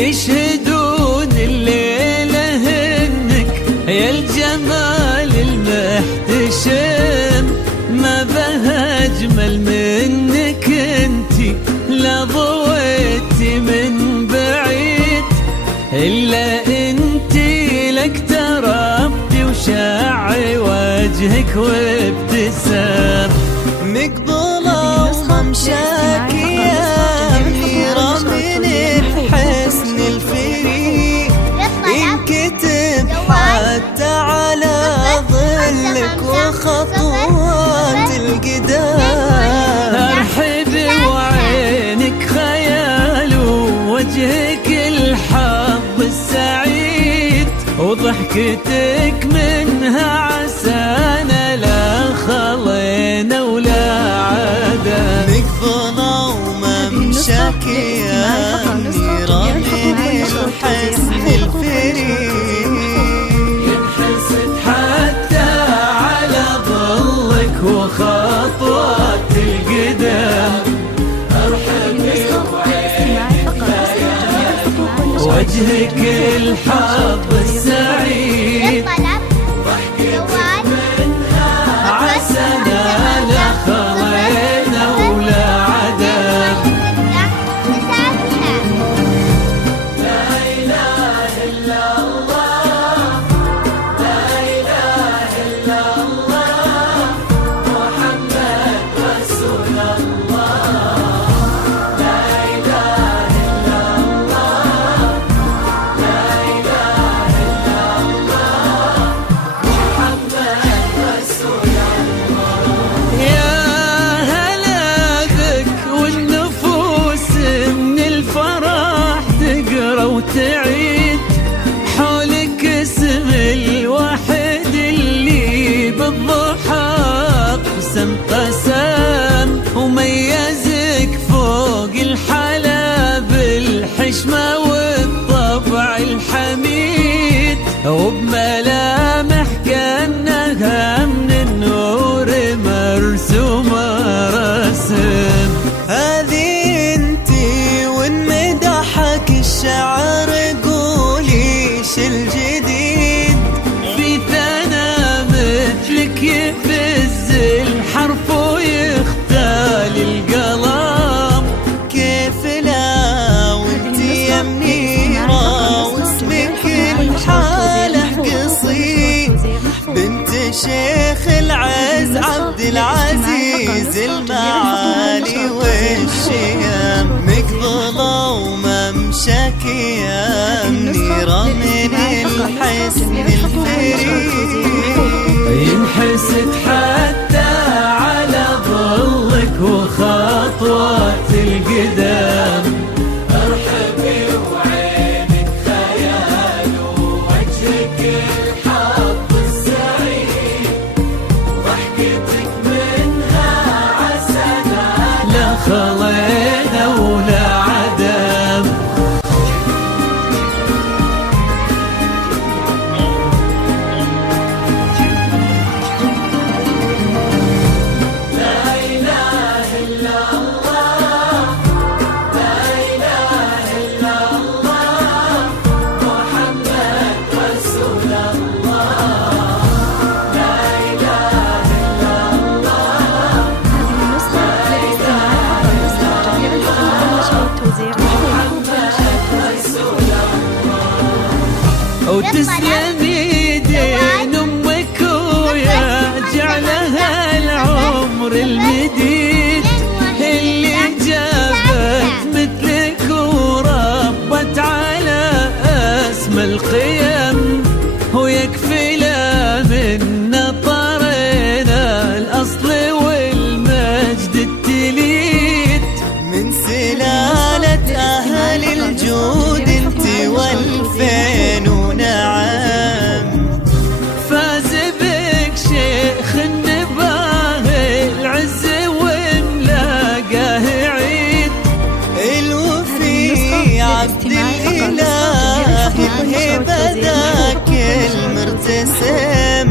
يشهدون الليلة إنك يا الجمال المحتشم، ما بها أجمل منك انتي، لا ضويتي من بعيد إلا انتي، لك تربتي وشاعي وجهك وابتسام، مقبولة وممشاكي يا منيرة من الحسن الفريد، ينكتب حتى على ظلك وخطوات القدام، ارحبي وعينك خيال ووجهك الحظ السعيد، وضحكتك منها عسانا لا خلينا ولا عدا، مقبولة وممشاكي يا منيرة من الحسن الفريد، ينحسد حتى على ظلك وخطوات القدام، ارحبي وعينك وجهك الحظ السعيد، ضحكتك منها عسانا لا خلينا ولا عدا. لا إله إلا الله، لا إله إلا الله، محمد رسول الله، لا إله إلا الله، لا إله إلا الله، محمد رسول الله. يا هلا بك والنفوس من الفرح تقرا وتعيد، حولك اسم الواحد اللي بالضحى قسم قسم، وميزك فوق الحلا بالحشمة والطبع الحميد، وبملامح كأنها من النور مرسومة رسم، هذه انتي وانمدحك الشعر قوليش الجديد، في ثنا مثلك يفز الحرف ويختال القلم، كيف لا وانتي يا منيرة واسمك الحالة قصيد، بنت شيخ العز عبد العزيز المعالي والشيم، مقبولة وممشاكي يا منيرة من الحسن الفريد، ينحسد حتى على ظلك وخطوات القدام، ارحبي وعينك خيال ووجهك الحظ السعيد، ضحكتك منها عسانا لا خلينا ولا عدم. لا إله إلا الله، لا إله إلا الله، محمد رسول الله، لا إله إلا الله، هذه النسخة للاستماع فقط، نسخة تطبيع الأغنية ونشر التوزيع وتسلمي دين امك ويا جعلها العمر المديد، اللي جابت مثلك وربت على اسمى القيم، ويكفي لا من طرينا الاصل والمجد التليد، من سلالة اهل الجود انت والفين ونعم، فاز بك شيخ النباه العز وملاقاه عيد، الوفي عبد الاله الهبه ذاك المرتسم،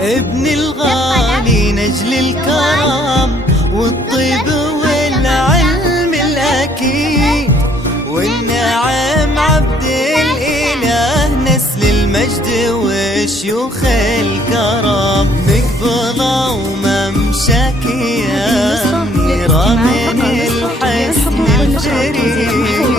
ابن الغالي نجل الكرم والطيب والعلم الأكيد، والنعم عبد المجد وشيوخ الكرم، مقبلة وممشاك يا أميرة من الحسن الجريم.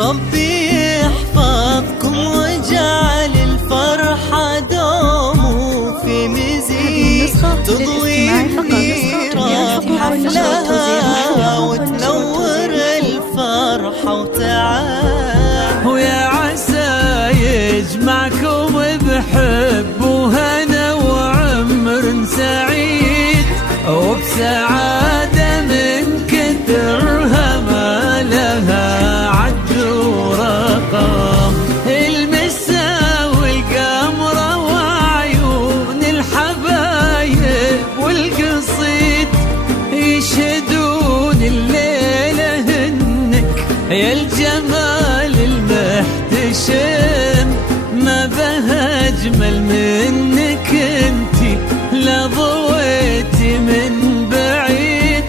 ربي يحفظكم وجعل الفرحة دوم في مزيد، تضوي النيرة بحفلها وتنور الفرحة وتعال. ويا عسى يجمعكم بحب وهنا وعمر سعيد، وبسعادة من كثرها ما لها المسا والقمرة وعيون الحبايب والقصيد، يشهدون الليلة هنك يا الجمال المحتشم، ما بها أجمل منك انتي لا ضويتي من بعيد،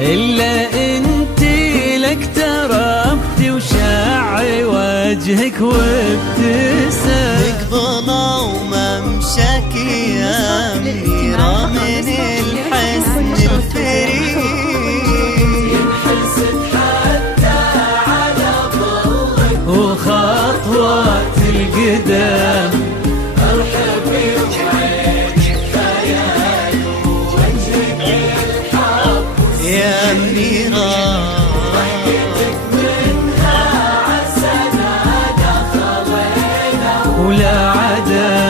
إلا انتي لك تربتي وشاعي وجهك وابتسام. مقبلة وممشاك يا أميرة من الحسن الفريد، ينحسد حتى على ظلك وخطوات القدام، ارحبي وعينك خيال ووجهك الحب يا أميرة ولا عدا